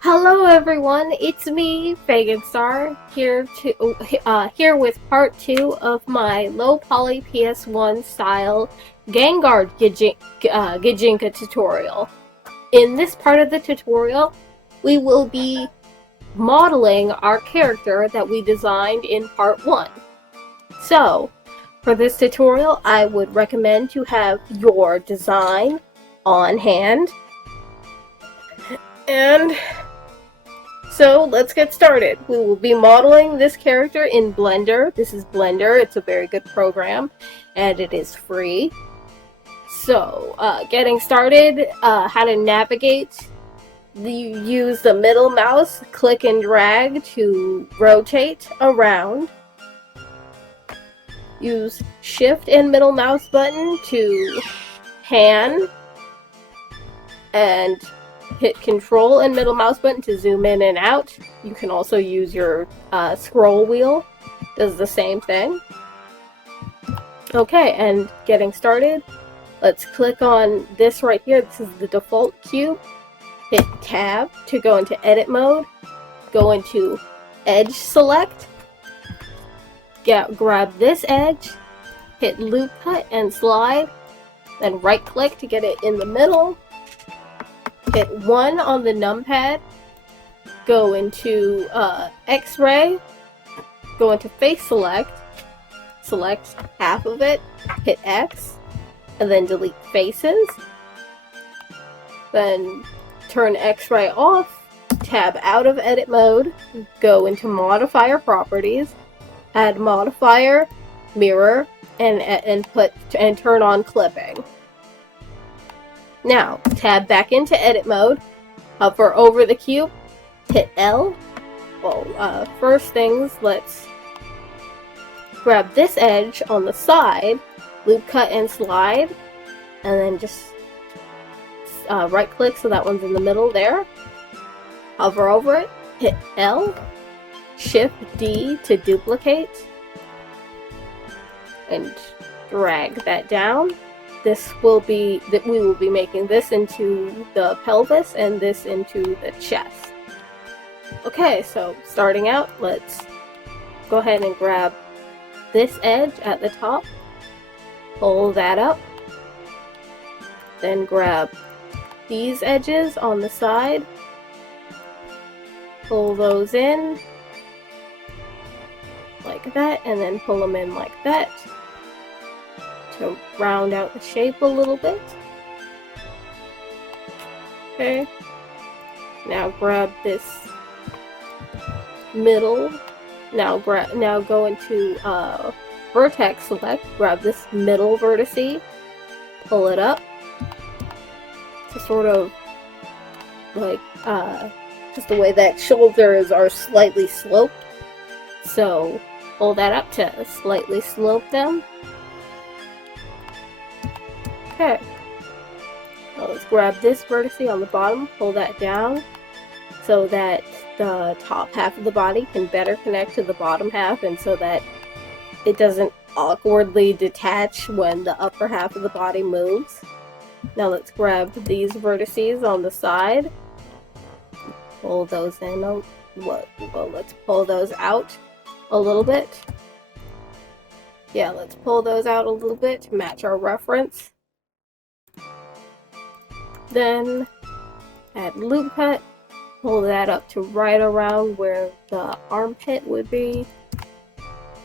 Hello everyone, it's me, Fagenstar, here with part 2 of my low poly PS1 style Gengar Gijinka tutorial. In this part of the tutorial, we will be modeling our character that we designed in part 1. So, for this tutorial, I would recommend to have your design on hand. And so let's get started. We will be modeling this character in Blender. This is Blender. It's a very good program and it is free. So getting started, how to navigate. You use the middle mouse, click and drag to rotate around. Use shift and middle mouse button to pan and hit control and middle mouse button to zoom in and out. You can also use your scroll wheel. Does the same thing. Okay, and getting started, let's click on this right here. This is the default cube. Hit tab to go into edit mode. Go into edge select. Grab this edge. Hit loop cut and slide. Then right click to get it in the middle. Hit 1 on the numpad, go into X-ray, go into face select, select half of it, hit X, and then delete faces. Then turn X-ray off, tab out of edit mode, go into modifier properties, add modifier, mirror, and turn on clipping. Now, tab back into edit mode, hover over the cube, hit L. Well, first things, let's grab this edge on the side, loop cut and slide, and then just right click so that one's in the middle there. Hover over it, hit L, shift D to duplicate, and drag that down. We will be making this into the pelvis and this into the chest. Okay, so starting out, let's go ahead and grab this edge at the top, pull that up, then grab these edges on the side, pull those in like that, and then pull them in like that to round out the shape a little bit. Okay. Now grab this middle. Now go into vertex select. Grab this middle vertice. Pull it up to sort of like just the way that shoulders are slightly sloped. So pull that up to slightly slope them. Okay, now let's grab this vertex on the bottom, pull that down so that the top half of the body can better connect to the bottom half and so that it doesn't awkwardly detach when the upper half of the body moves. Now let's grab these vertices on the side, pull those in, let's pull those out a little bit. Yeah, let's pull those out a little bit to match our reference. Then add loop cut, pull that up to right around where the armpit would be.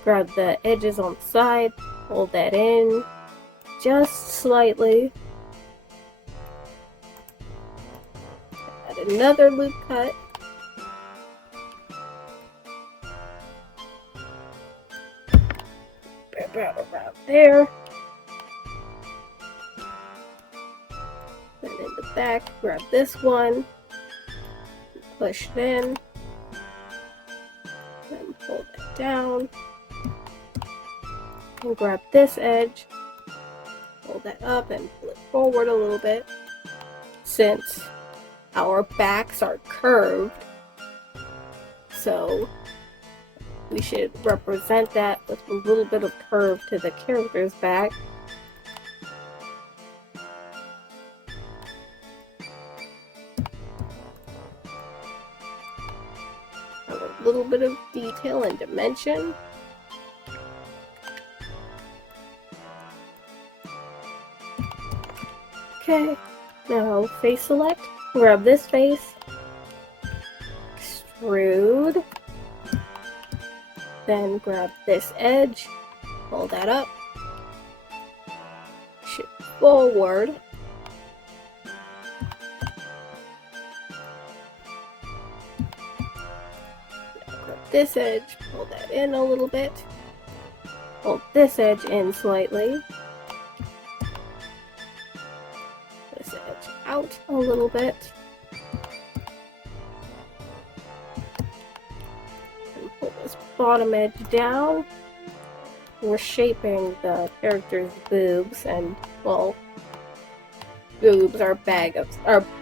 Grab the edges on the side, pull that in just slightly. Add another loop cut. Around there. Then in the back, grab this one, push it in, then pull that down, and grab this edge, pull that up and pull it forward a little bit. Since our backs are curved, so we should represent that with a little bit of curve to the character's back. have a little bit of detail and dimension. Okay, now face select. Grab this face, extrude, then grab this edge, pull that up, shift forward, grab this edge, pull that in a little bit, pull this edge in slightly, this edge out a little bit, and pull this bottom edge down. We're shaping the character's boobs, and well, boobs are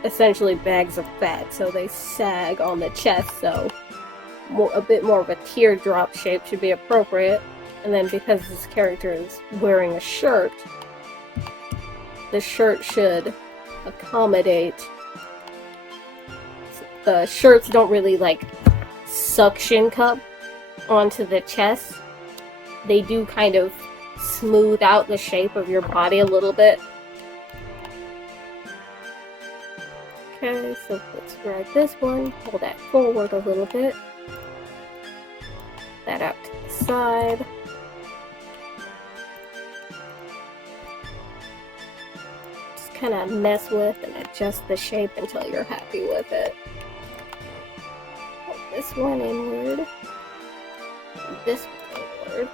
essentially bags of fat, so they sag on the chest, so a bit more of a teardrop shape should be appropriate. And then because this character is wearing a shirt, the shirt should accommodate. The shirts don't really like suction cup onto the chest. They do kind of smooth out the shape of your body a little bit. Okay, so let's grab this one, pull that forward a little bit, that out to the side. Just kind of mess with and adjust the shape until you're happy with it. Pull this one inward, and this one inward.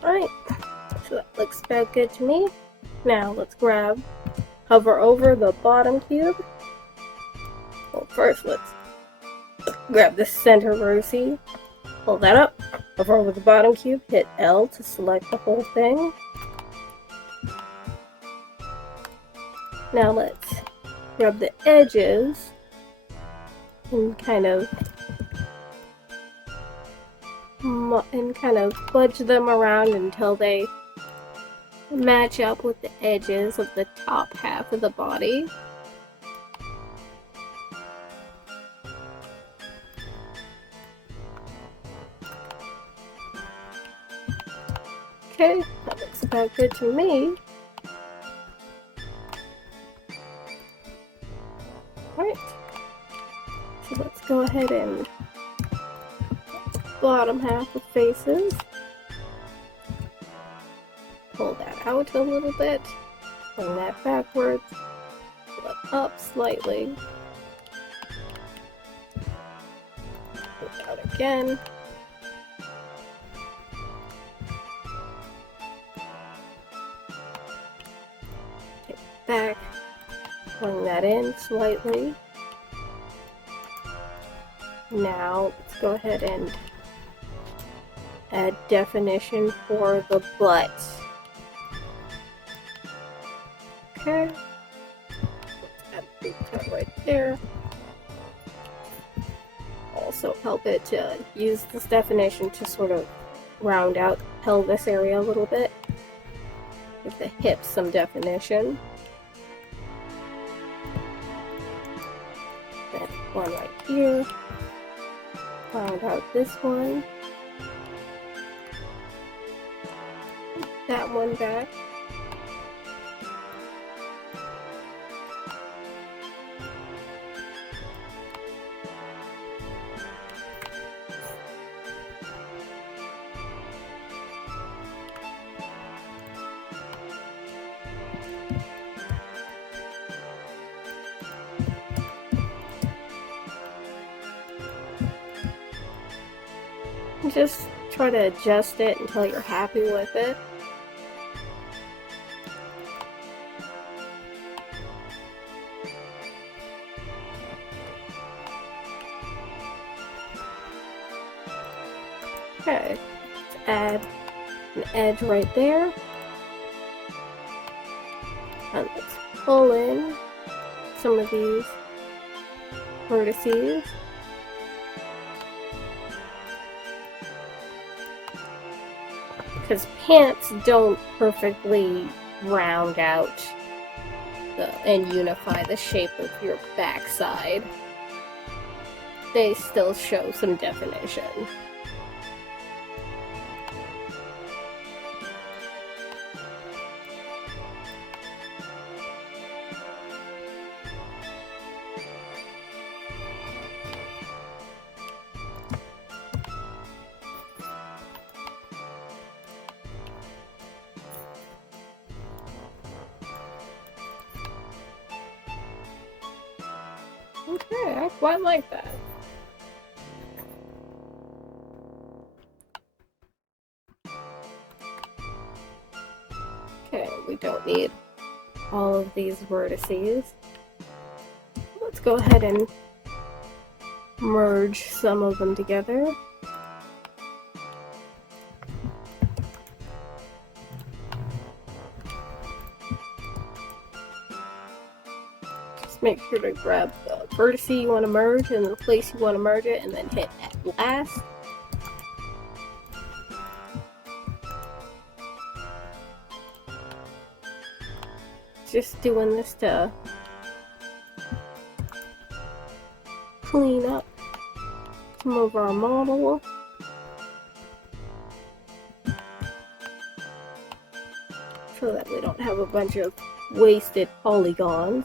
Alright, so that looks about good to me. Now let's hover over the bottom cube. Well, first let's grab the center vertice, pull that up, hover over the bottom cube, hit L to select the whole thing. Now let's grab the edges and kind of fudge them around until they match up with the edges of the top half of the body. Okay, that looks about good to me. Alright, so let's go ahead and bottom half of faces. Pull that out a little bit, bring that backwards, pull it up slightly, pull it out again, take it back, bring that in slightly. Now let's go ahead and add definition for the butt. Okay, let's add the boot cut right there. Also help it to use this definition to sort of round out the pelvis area a little bit. Give the hips some definition. Then one right here. Round out this one. that one back. Just try to adjust it until you're happy with it. Okay, let's add an edge right there. And let's pull in some of these vertices. Because pants don't perfectly round out and unify the shape of your backside. They still show some definition. Okay, I quite like that. Okay, we don't need all of these vertices. Let's go ahead and merge some of them together. Make sure to grab the vertex you want to merge and the place you want to merge it, and then hit at last. Just doing this to clean up some of our model. So that we don't have a bunch of wasted polygons.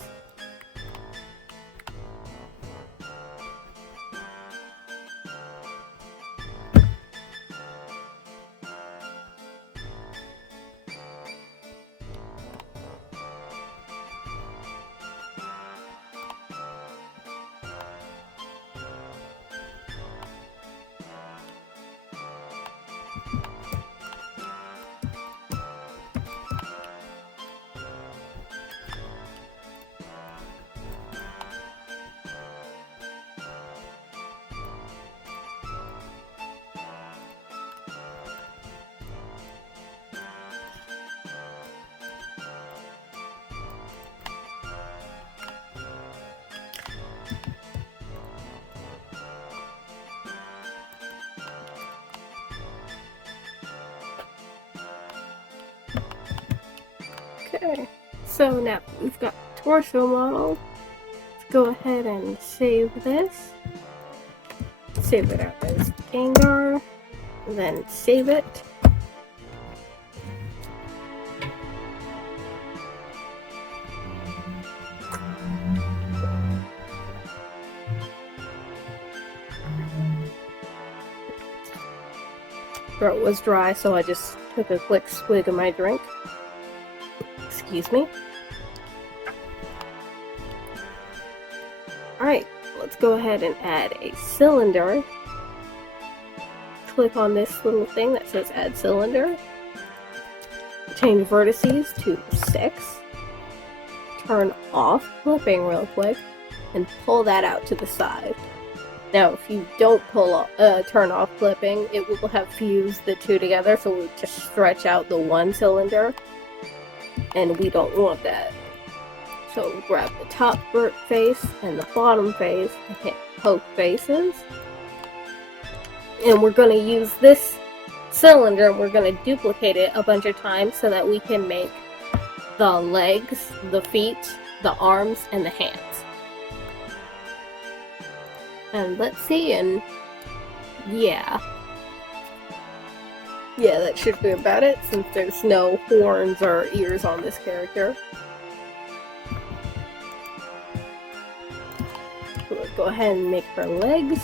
Okay, so now we've got torso model. Let's go ahead and save this. Save it out as Gengar, then save it. Throat was dry, so I just took a quick swig of my drink. Excuse me. Alright, let's go ahead and add a cylinder. Click on this little thing that says add cylinder. Change vertices to 6. Turn off clipping real quick and pull that out to the side. Now, if you don't turn off clipping, it will have fused the two together, so we'll just stretch out the one cylinder, and we don't want that. So grab the top face and the bottom face and hit poke faces. And we're going to use this cylinder, and we're going to duplicate it a bunch of times so that we can make the legs, the feet, the arms, and the hands. And let's see, and yeah. Yeah, that should be about it, since there's no horns or ears on this character. So let's go ahead and make her legs.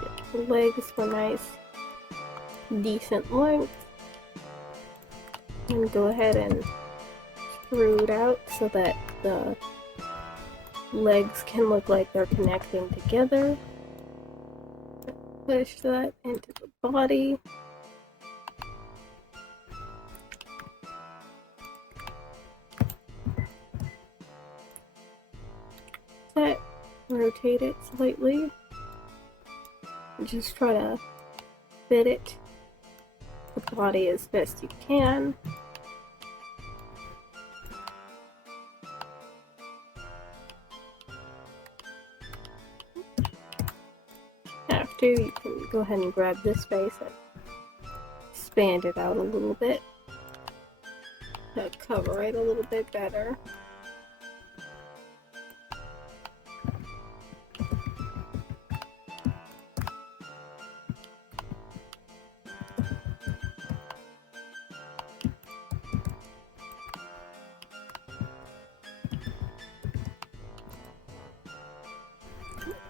Get the legs for nice, decent length. And go ahead and screw it out so that the legs can look like they're connecting together. Push that into the body. That, rotate it slightly. And just try to fit it the body as best you can. After, you can go ahead and grab this face and expand it out a little bit to cover it a little bit better.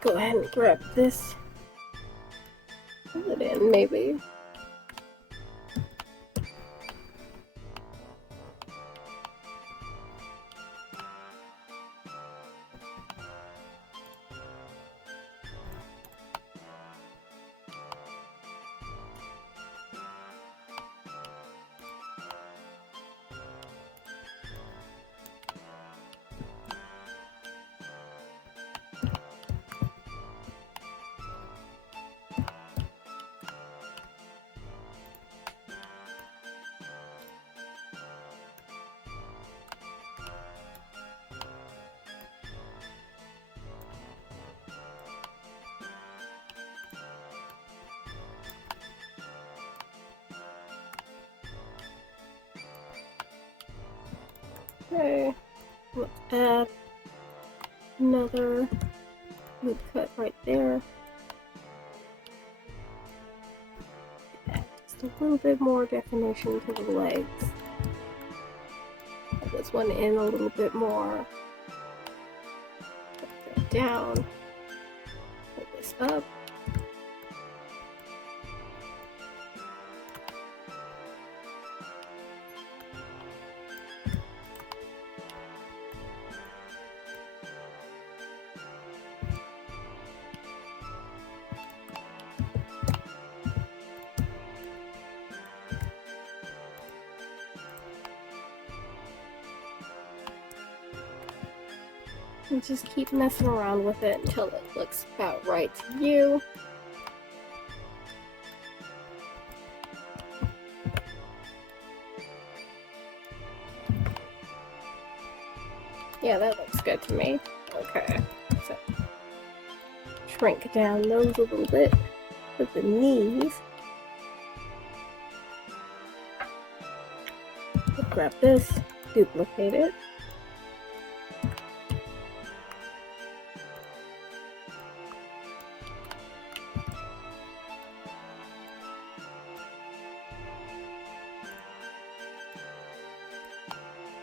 Go ahead and grab this, pull it in maybe. Okay, let's add another wood cut right there. Add just a little bit more definition to the legs. Add this one in a little bit more. Put that down. Put this up. And just keep messing around with it until it looks about right to you. Yeah, that looks good to me. Okay, so shrink down those a little bit with the knees. Grab this, duplicate it.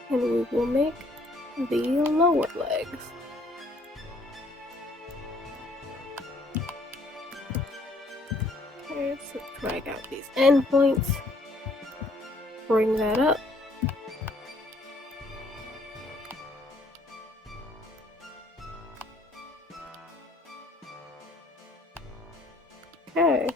And we will make the lower legs. Okay, so drag out these endpoints, bring that up. Okay.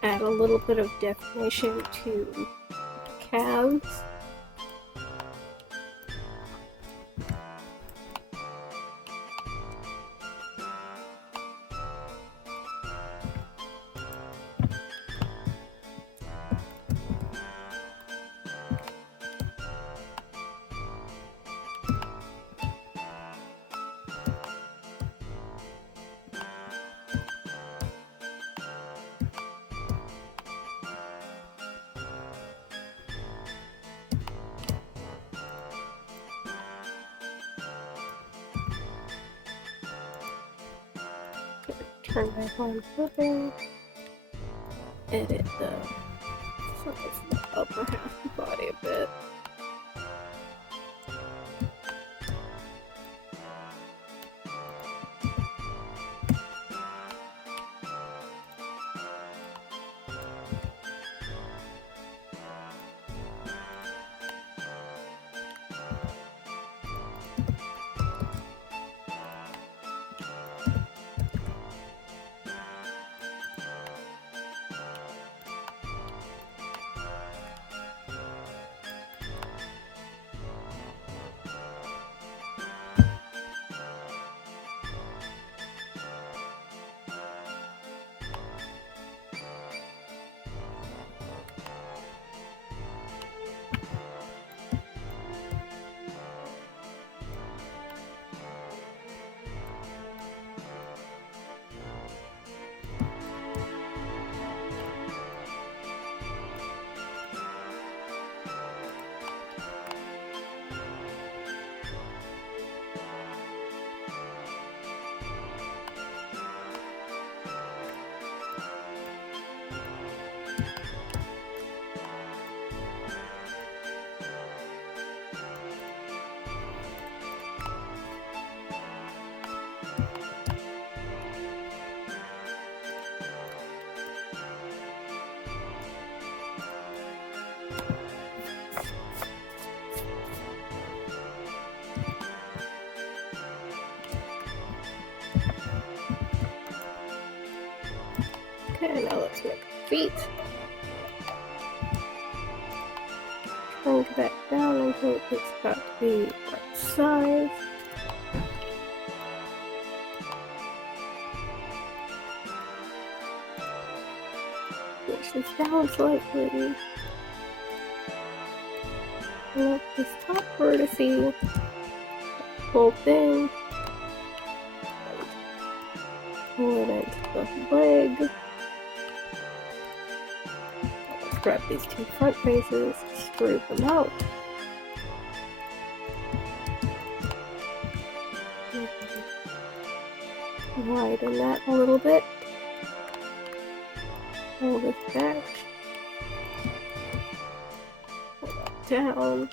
Add a little bit of definition to the calves. Turn back on flipping. Edit the size of the upper half of the body a bit. Okay, now let's make feet. Shrink that down until it's got to be the right size. Push this down slightly. Let this top vertice pull in. Pull it into the leg. Grab these two front faces, screw them out. Widen that a little bit. Pull this back. Pull that down.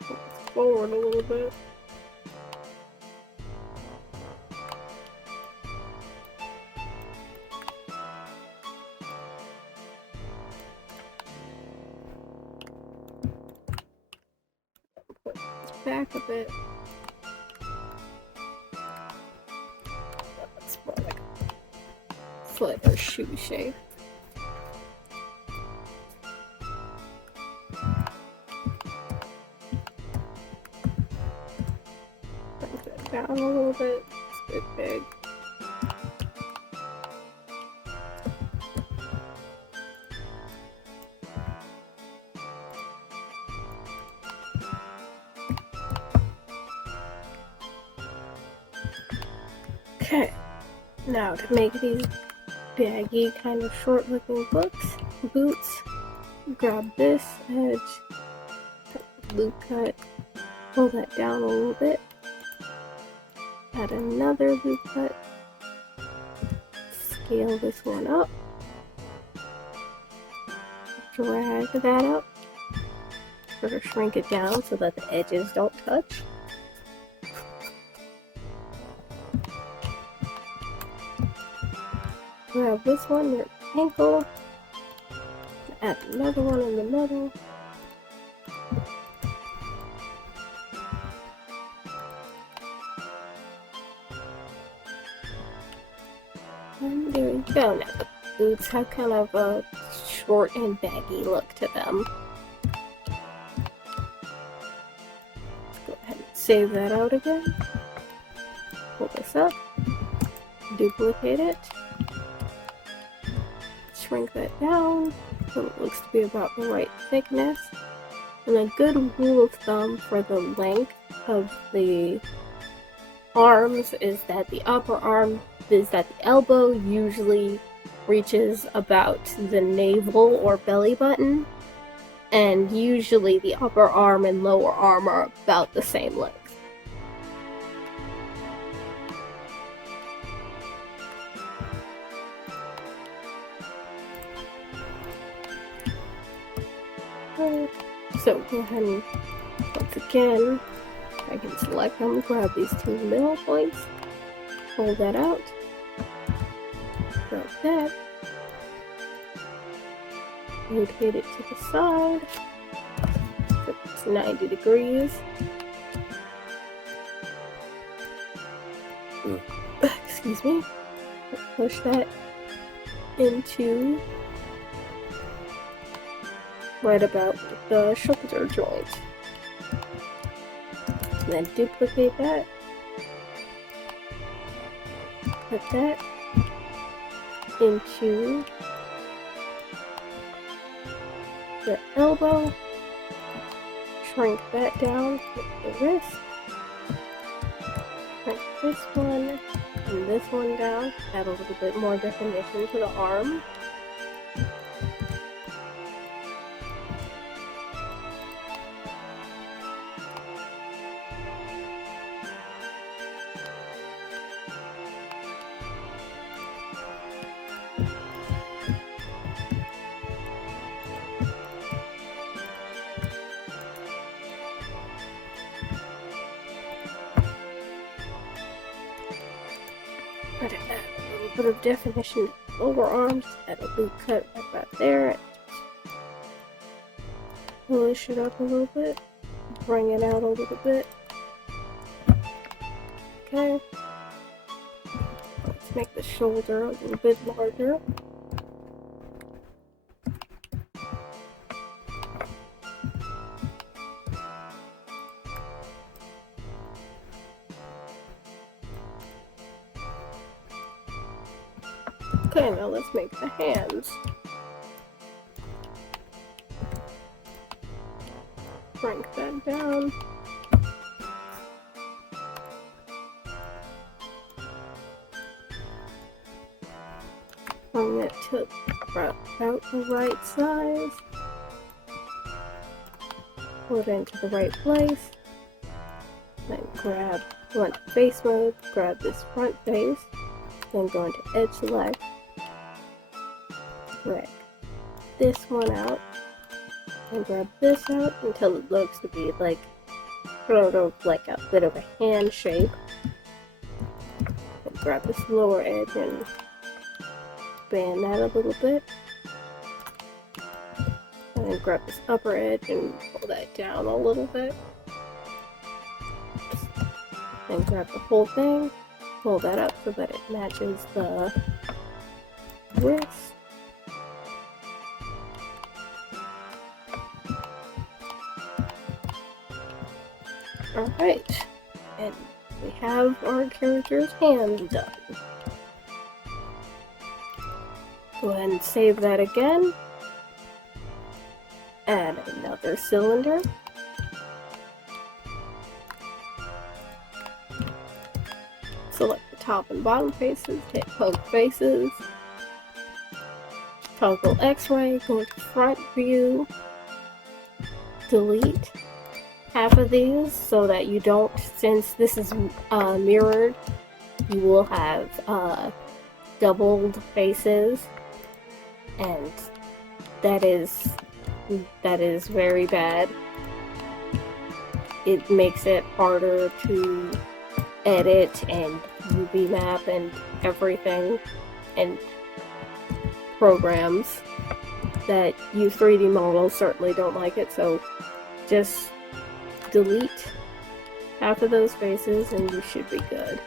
Pull this forward a little bit. Back a bit. That's more like a foot or shoe shape. Bring that down a little bit. It's a bit big. Okay, now to make these baggy kind of short looking boots, grab this edge, loop cut, pull that down a little bit, add another loop cut, scale this one up, drag that up, sort of shrink it down so that the edges don't touch. Grab this one near the ankle, add another one in the middle, and there we go. Now the boots have kind of a short and baggy look to them. Let's go ahead and save that out again. Pull this up, duplicate it, shrink that down so it looks to be about the right thickness. And a good rule of thumb for the length of the arms is that the elbow usually reaches about the navel or belly button, and usually the upper arm and lower arm are about the same length. So go ahead and once again, I can select them, grab these two middle points, hold that out, grab that, rotate it to the side, so it's 90 degrees. Excuse me. Push that into right about the shoulder joint. And then duplicate that. Put that into the elbow. Shrink that down with the wrist. Shrink this one and this one down. Add a little bit more definition to the arm. Try to add a little bit of definition to the lower arms, add a boot cut right about there, polish it up a little bit, bring it out a little bit. Okay, let's make the shoulder a little bit larger. Okay, now let's make the hands. Shrink that down. Bring it to about the right size. Pull it into the right place. Then grab, want face mode, grab this front face. Then go into edge select. Drag this one out and grab this out until it looks to be like sort of like a bit of a hand shape. And grab this lower edge and bend that a little bit. And then grab this upper edge and pull that down a little bit. Then grab the whole thing, pull that up so that it matches the wrist. Alright, and we have our character's hand done. Go ahead and save that again. Add another cylinder. Select the top and bottom faces, hit poke faces. Toggle X-ray, go to front view. Delete half of these so that you don't, since this is mirrored, you will have doubled faces, and that is very bad. It makes it harder to edit and UV map and everything, and programs that use 3D models certainly don't like it, so just delete half of those faces and you should be good.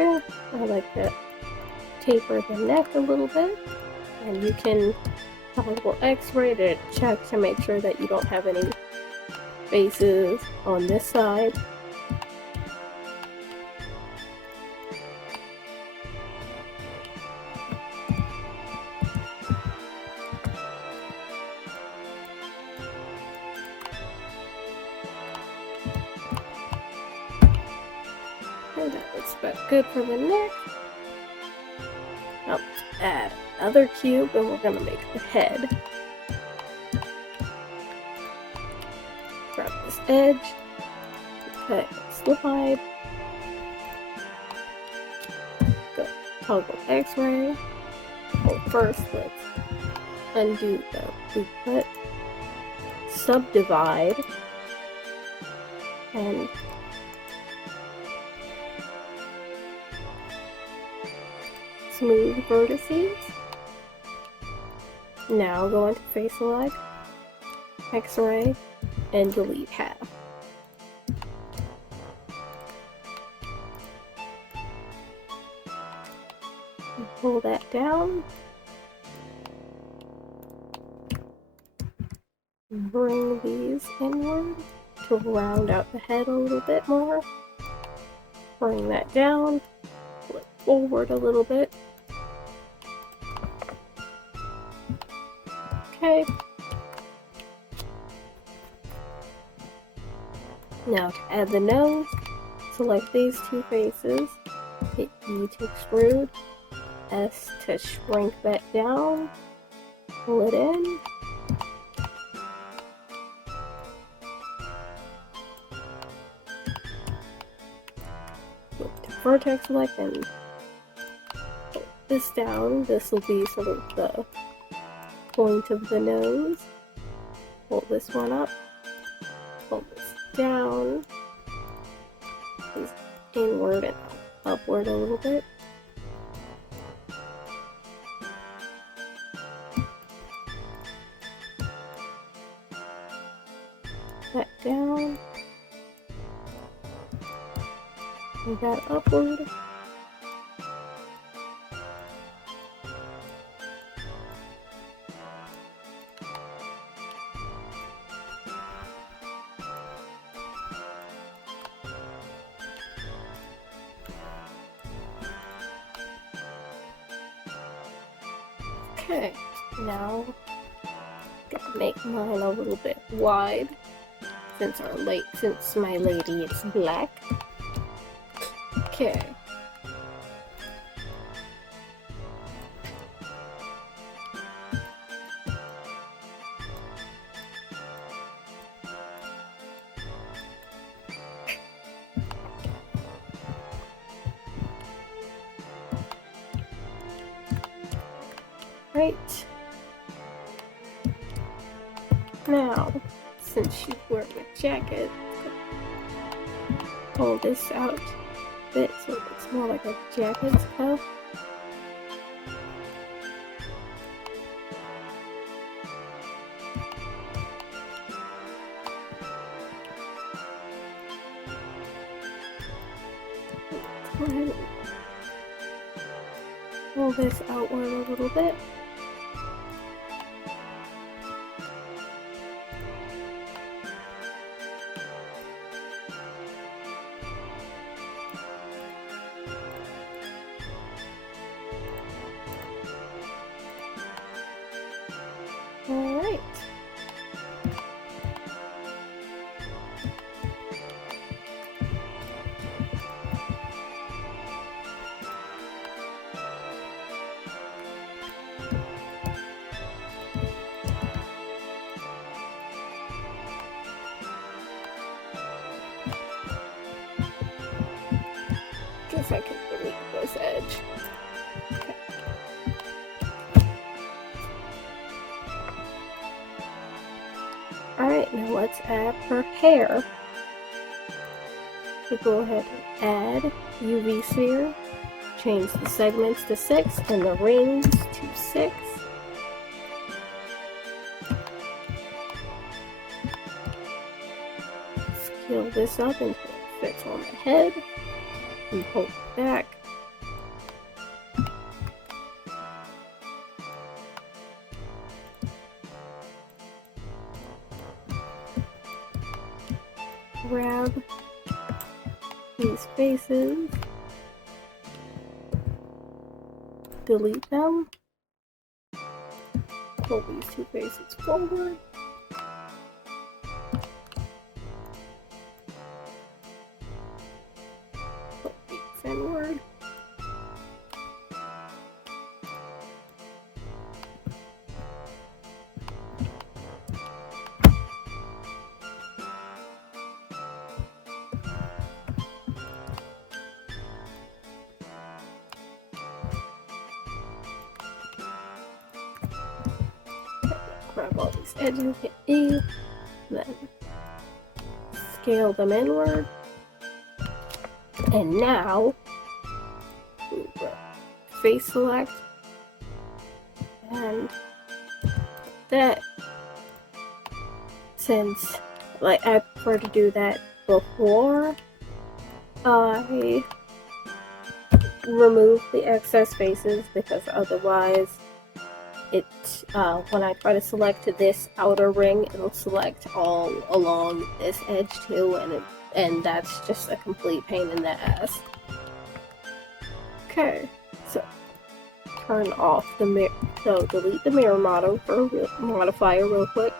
Okay, I like to taper the neck a little bit, and you can toggle X-ray to check to make sure that you don't have any faces on this side. And that looks about good for the neck. Now let's add another cube, and we're going to make the head. Grab this edge, cut and slide, go toggle X-ray. Well, first let's undo the bootcut, subdivide, and smooth vertices. Now go into face select, X-ray, and delete half. And pull that down. Bring these inward to round out the head a little bit more. Bring that down, flip forward a little bit. Okay. Now to add the nose, select these two faces, hit E to extrude, S to shrink that down, pull it in. With the vertex select and pull this down. This will be sort of the point of the nose. Pull this one up, pull this down, is inward and upward a little bit. That down, and that upward. Okay, now gotta make mine a little bit wide since my lady is black. Okay. Right. Now, since she's wearing a jacket, pull this out a bit so it looks more like a jacket stuff. Go ahead and pull this outward a little bit. Alright. Guess I can delete this edge. Okay. Alright, now let's add her hair. So go ahead and add UV sphere, change the segments to 6 and the rings to 6. Scale this up until it fits on the head and pull it back. grab these faces, delete them, pull these two faces forward, pull these inward, grab all these edges, hit E, then scale them inward, and now face select, and that, since like I prefer to do that before I remove the excess faces, because otherwise it when I try to select this outer ring, it'll select all along this edge too, and that's just a complete pain in the ass. Okay, so turn off the mirror. So delete the mirror modifier real quick.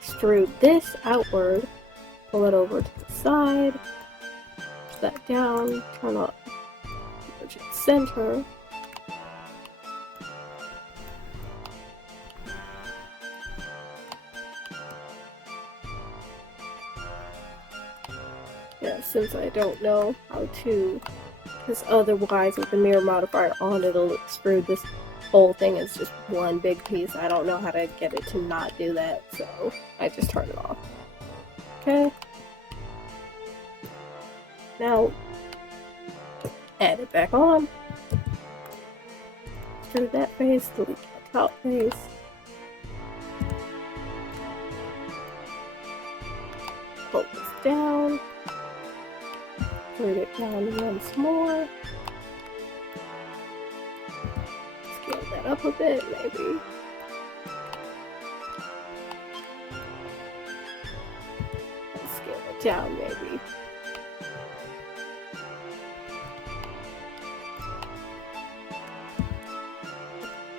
Extrude this outward. Pull it over to the side. Push that down. Turn on center. Yeah, since I don't know how to, because otherwise with the mirror modifier on, it'll extrude this whole thing as just one big piece. I don't know how to get it to not do that, so I just turn it off. Okay. Now, add it back on. Extrude that face, delete the top face. Pull this down. Extrude it down once more. Scale that up a bit, maybe. And scale it down, maybe.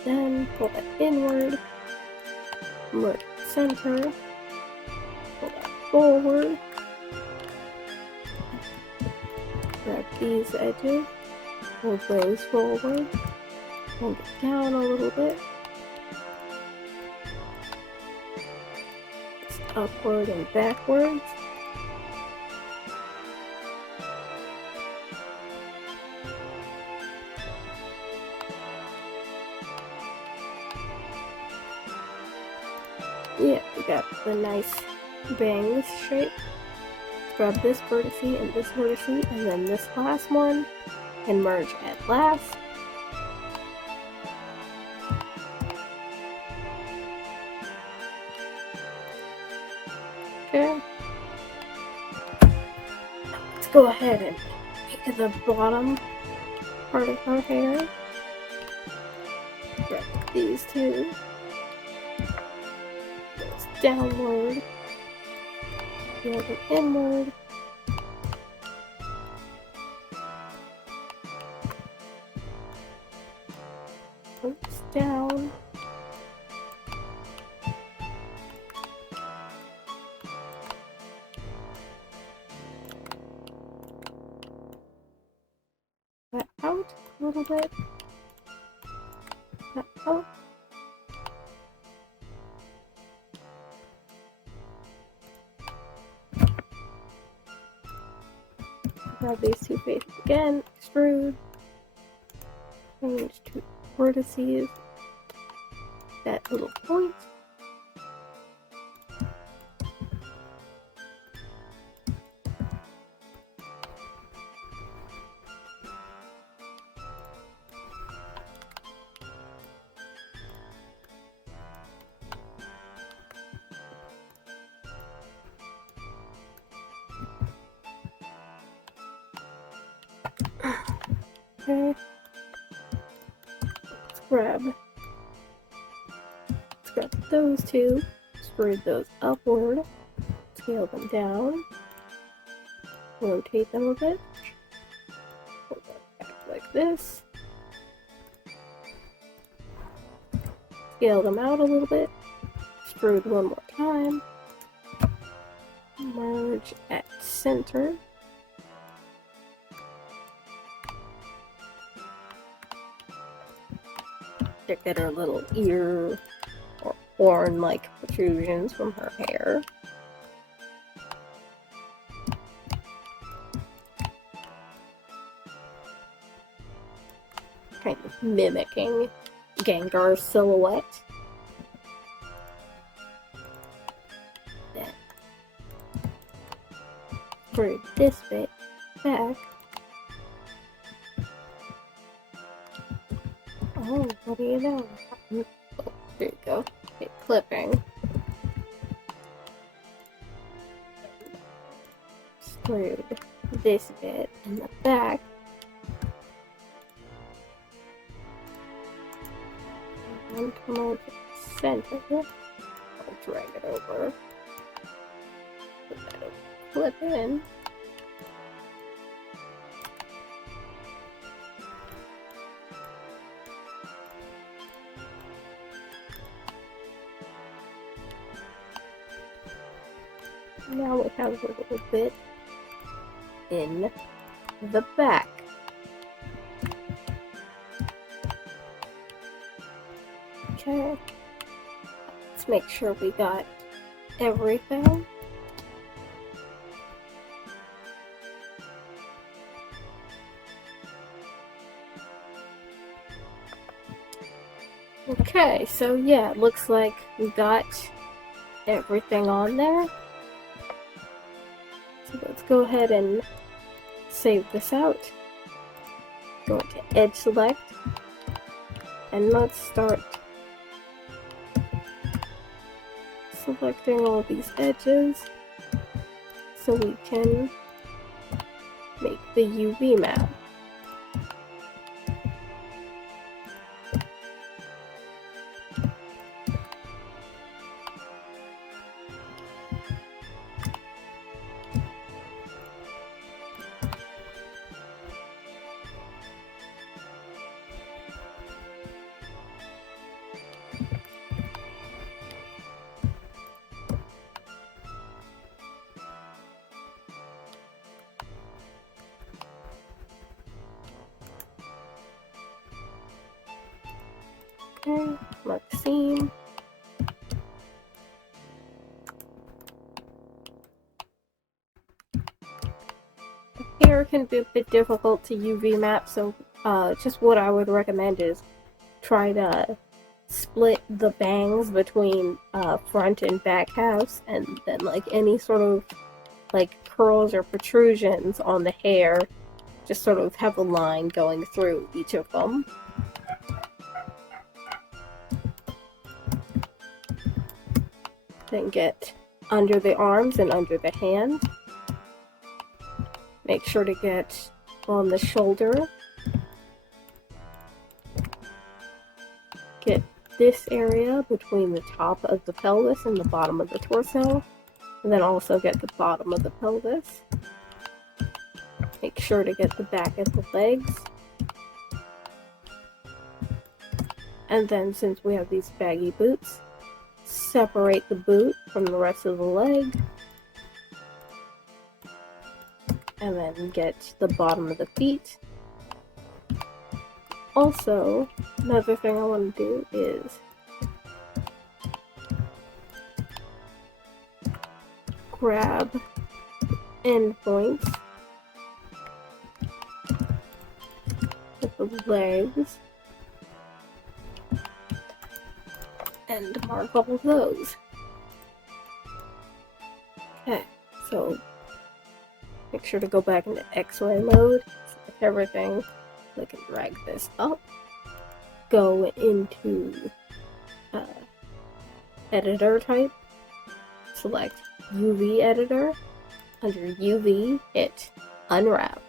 Then pull that inward, merge center, pull that forward, grab these edges, pull those forward, hold it down a little bit, just upward and backwards. Yeah, we got the nice bangs shape. Grab this vertice and this vertice, and then this last one, and merge at last. Okay. Let's go ahead and make the bottom part of our hair. Grab these two. Downward, the other inward, oops, down, that out a little bit, that out. Grab these two faces again, extrude, change to vertices, that little point. Okay. Let's grab those two, extrude those upward, scale them down, rotate them a bit. Hold them back like this. Scale them out a little bit. Extrude one more time. Merge at center. Get her little ear or horn-like protrusions from her hair. Kind of mimicking Gengar's silhouette. Then through this bit back. Oh, what do you know? Oh, there you go. Okay, clipping. Screwed this bit in the back. And come over to the center. I'll drag it over. Put that over. Clip in. Now we have a little bit in the back. Okay, let's make sure we got everything. Okay, so yeah, it looks like we got everything on there. So let's go ahead and save this out. Go into Edge Select, and let's start selecting all these edges so we can make the UV map. Okay, mark seam. Hair can be a bit difficult to UV map, so just what I would recommend is try to split the bangs between front and back halves, and then like any sort of like curls or protrusions on the hair, just sort of have a line going through each of them. Then get under the arms and under the hand. Make sure to get on the shoulder. Get this area between the top of the pelvis and the bottom of the torso. And then also get the bottom of the pelvis. Make sure to get the back of the legs. And then since we have these baggy boots, separate the boot from the rest of the leg. And then get the bottom of the feet. Also, another thing I want to do is grab end points with the legs and mark all of those. Okay, so make sure to go back into X-ray mode, select everything, click and drag this up, go into editor type, select UV editor, under UV, hit unwrap.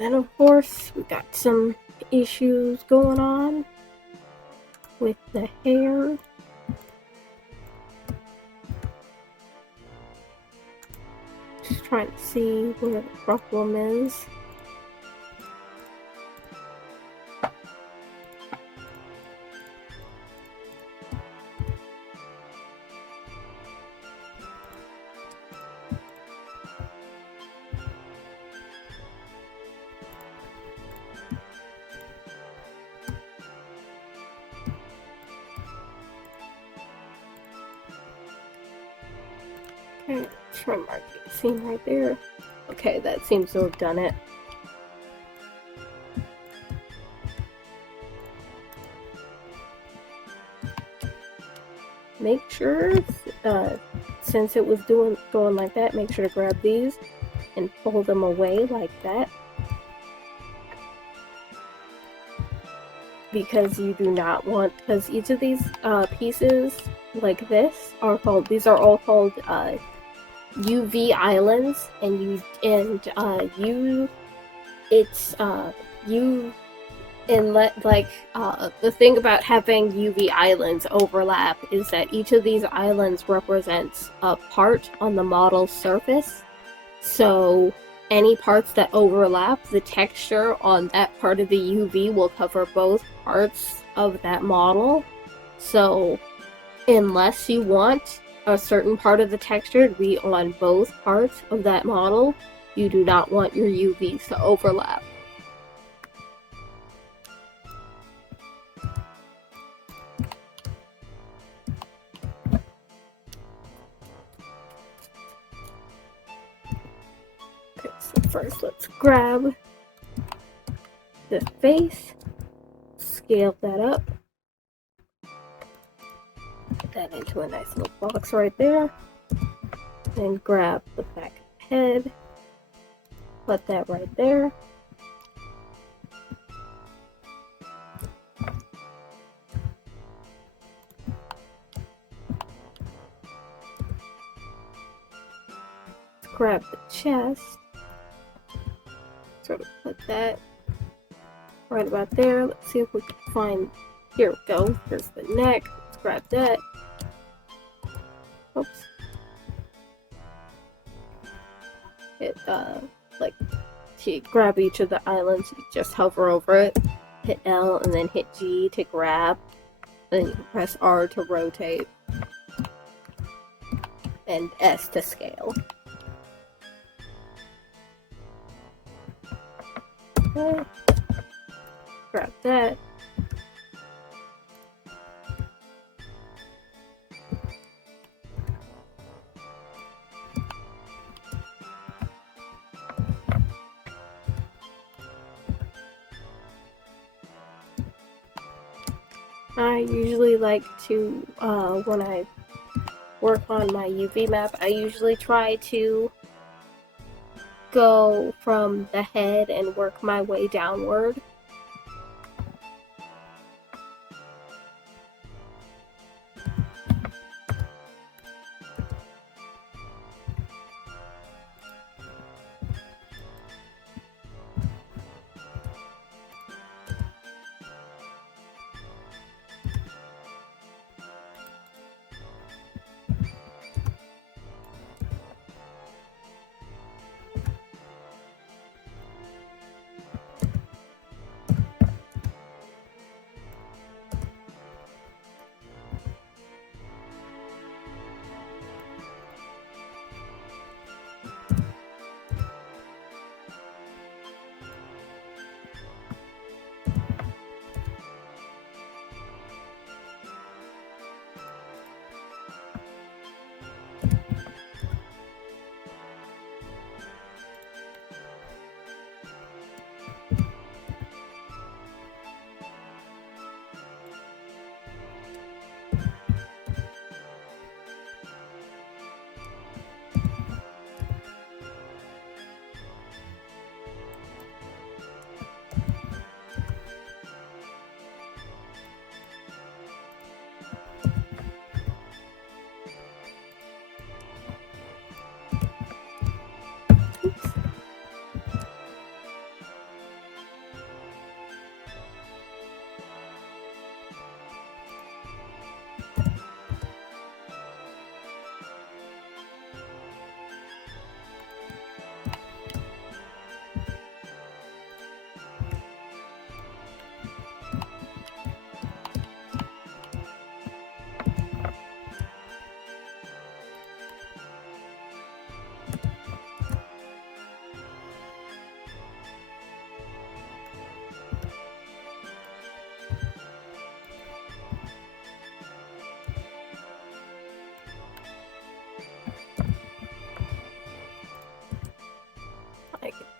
And of course, we got some issues going on with the hair. Just trying to see where the problem is. Okay, try marking the scene right there. Okay, that seems to have done it. Make sure, since it was going like that, make sure to grab these and pull them away like that. Because you do not want, because each of these pieces like this are all called UV islands, and you the thing about having UV islands overlap is that each of these islands represents a part on the model's surface. So any parts that overlap, the texture on that part of the UV will cover both parts of that model. So unless you want a certain part of the texture to be on both parts of that model, you do not want your UVs to overlap. Okay, so first let's grab the face, scale that up, put that into a nice little box right there, then grab the back of the head, put that right there. Grab the chest, sort of put that right about there. Let's see if we can find, here we go, here's the neck, let's grab that. Oops. To grab each of the islands, you just hover over it, hit L, and then hit G to grab, then you can press R to rotate, and S to scale. Okay. Grab that. I usually like to, when I work on my UV map, I usually try to go from the head and work my way downward.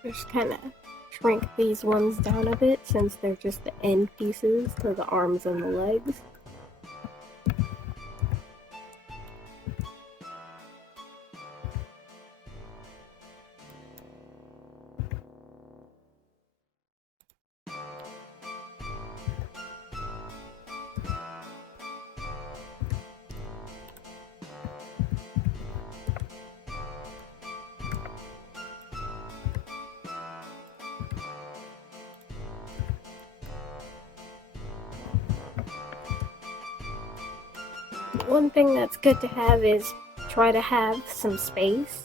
Just kind of shrink these ones down a bit since they're just the end pieces to the arms and the legs. One thing that's good to have is try to have some space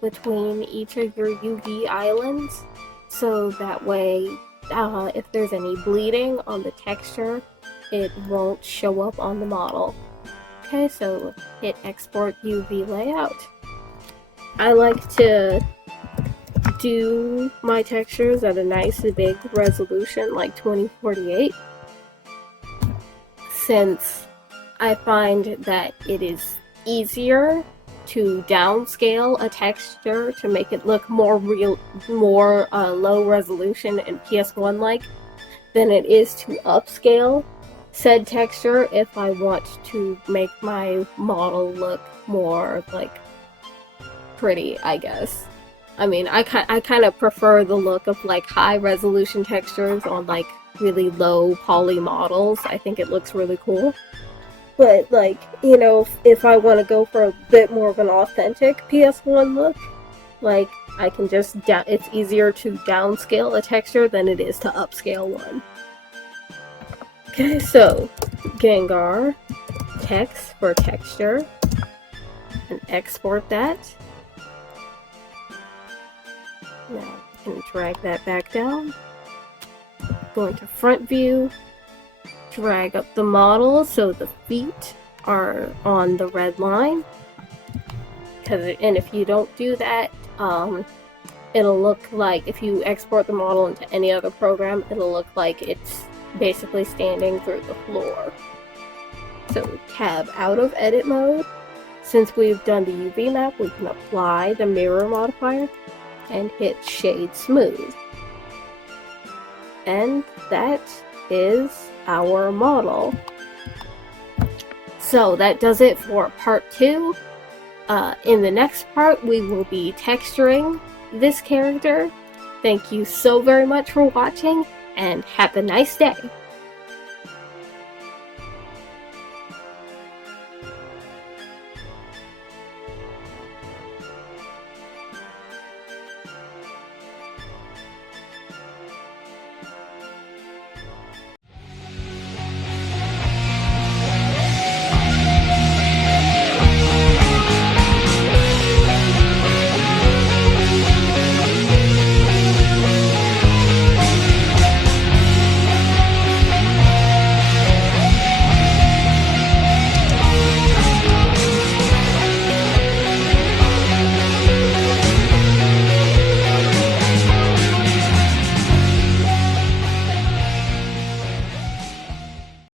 between each of your UV islands, so that way if there's any bleeding on the texture, it won't show up on the model. Okay, so hit export UV layout. I like to do my textures at a nice big resolution like 2048, since I find that it is easier to downscale a texture to make it look more real, more low resolution and PS1 like, than it is to upscale said texture if I want to make my model look more like pretty, I guess. I mean, I kind of prefer the look of like high resolution textures on like really low poly models. I think it looks really cool. But, like, you know, if I want to go for a bit more of an authentic PS1 look, like, I can just it's easier to downscale a texture than it is to upscale one. Okay, so, Gengar, text for texture, and export that. Now, I can drag that back down. Go into front view. Drag up the model so the feet are on the red line. And if you don't do that, it'll look like, if you export the model into any other program, it'll look like it's basically standing through the floor. So tab out of edit mode. Since we've done the UV map, we can apply the mirror modifier and hit shade smooth. And that is our model. So that does it for part 2. In the next part, we will be texturing this character. Thank you so very much for watching, and have a nice day.